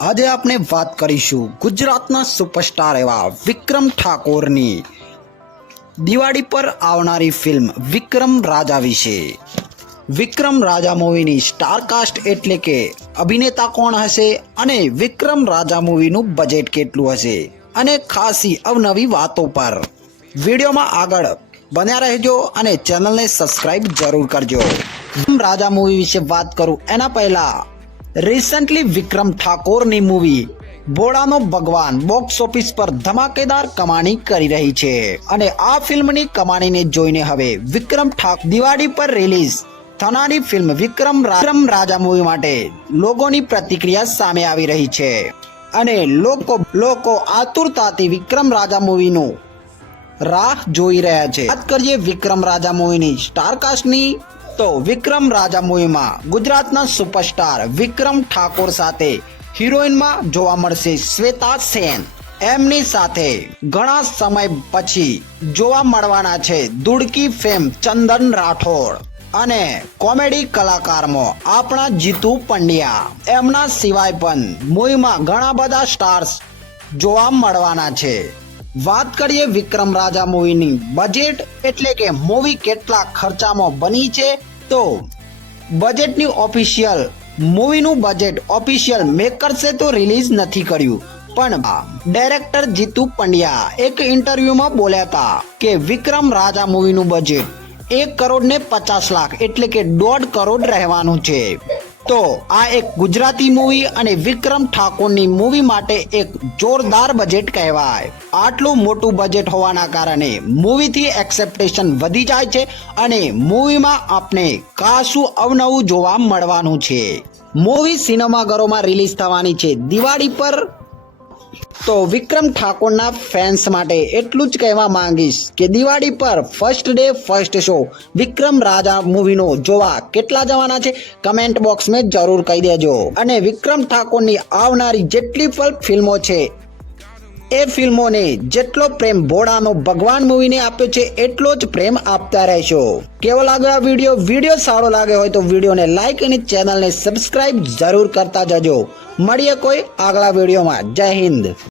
આજે આપણે વાત કરીશું ગુજરાતના સુપરસ્ટાર એવા વિક્રમ ઠાકોરની દિવાળી પર આવનારી ફિલ્મ વિક્રમ રાજા વિશે। વિક્રમ રાજા મૂવીની સ્ટાર કાસ્ટ એટલે કે અભિનેતા કોણ હશે અને વિક્રમ રાજા મૂવીનું બજેટ કેટલું હશે અને ખાસી અવનવી વાતો પર વિડીયોમાં આગળ બન્યા રહેજો અને ચેનલને સબસ્ક્રાઇબ જરૂર કરજો। વિક્રમ રાજા મૂવી વિશે વાત કરું એના પહેલા रिसेंटली विक्रम ठाकुर ની મૂવી બોડાનો ભગવાન બોક્સ ઓફિસ પર ધમાકેદાર કમાણી કરી રહી છે અને આ ફિલ્મની કમાણીને જોઈને હવે વિક્રમ ઠાકોર દિવાળી પર રિલીઝ થનારી ફિલ્મ વિક્રમ રાજા મૂવી માટે લોકોની પ્રતિક્રિયા સામે આવી રહી છે અને લોકો આતુરતાથી વિક્રમ રાજા મૂવીનું રાહ જોઈ રહ્યા છે। વાત કરીએ વિક્રમ રાજા મૂવીની સ્ટાર કાસ્ટની તો વિક્રમ રાજા મૂવીમાં ગુજરાતના સુપરસ્ટાર વિક્રમ ઠાકોર સાથે હિરોઈનમાં જોવા મળશે શ્વેતા સેન। એમની સાથે ઘણા સમય પછી જોવા મળવાના છે દુડકી ફેમ ચંદન રાઠોડ અને કોમેડી કલાકારમાં આપણા જીતુ પંડ્યા। એમના સિવાય પણ મૂવીમાં ઘણા બધા સ્ટાર્સ જોવા મળવાના છે। વાત કરીએ વિક્રમ રાજા મૂવીની બજેટ એટલે કે મૂવી કેટલા ખર્ચામાં બની છે તો બજેટની ઓફિશિયલ મૂવીનું બજેટ ઓફિશિયલ મેકર્સે તો રિલીઝ નથી કર્યું પણ ડાયરેક્ટર જીતુ પંડ્યા એક ઇન્ટરવ્યુમાં બોલ્યા હતા કે વિક્રમ રાજા મૂવીનું બજેટ 1,50 લાખ એટલે કે 1.5 કરોડ રહેવાનું છે। તો આ એક ગુજરાતી મૂવી અને વિક્રમ ઠાકોરની મૂવી માટે એક જોરદાર બજેટ કહેવાય। આટલું મોટું બજેટ હોવાના કારણે મૂવીથી એક્સેપ્ટેશન વધી જાય છે અને મૂવીમાં આપણે ખાસું અવનવું જોવા મળવાનું છે। મૂવી સિનેમાઘરોમાં રિલીઝ થવાની છે દિવાળી પર। તો વિક્રમ ઠાકોરના ફેન્સ માટે એટલું જ કહેવા માંગીશ કે દિવાળી પર ફર્સ્ટ ડે ફર્સ્ટ શો વિક્રમ રાજા મૂવીનો જોવા કેટલા જવાના છે કમેન્ટ બોક્સમાં જરૂર કહી દેજો અને વિક્રમ ઠાકોરની આવનારી જેટલી પણ ફિલ્મો છે એ ફિલ્મોને જેટલો પ્રેમ બોડાનો ભગવાન મૂવીને આપ્યો છે એટલો જ પ્રેમ આપતા રહેશો। કેવો લાગ્યો આ વિડીયો સારો લાગ્યો હોય તો વિડીયોને લાઈક અને ચેનલને સબસ્ક્રાઇબ જરૂર કરતા જજો। મળીએ કોઈ આગલા વિડીયોમાં। જય હિન્દ।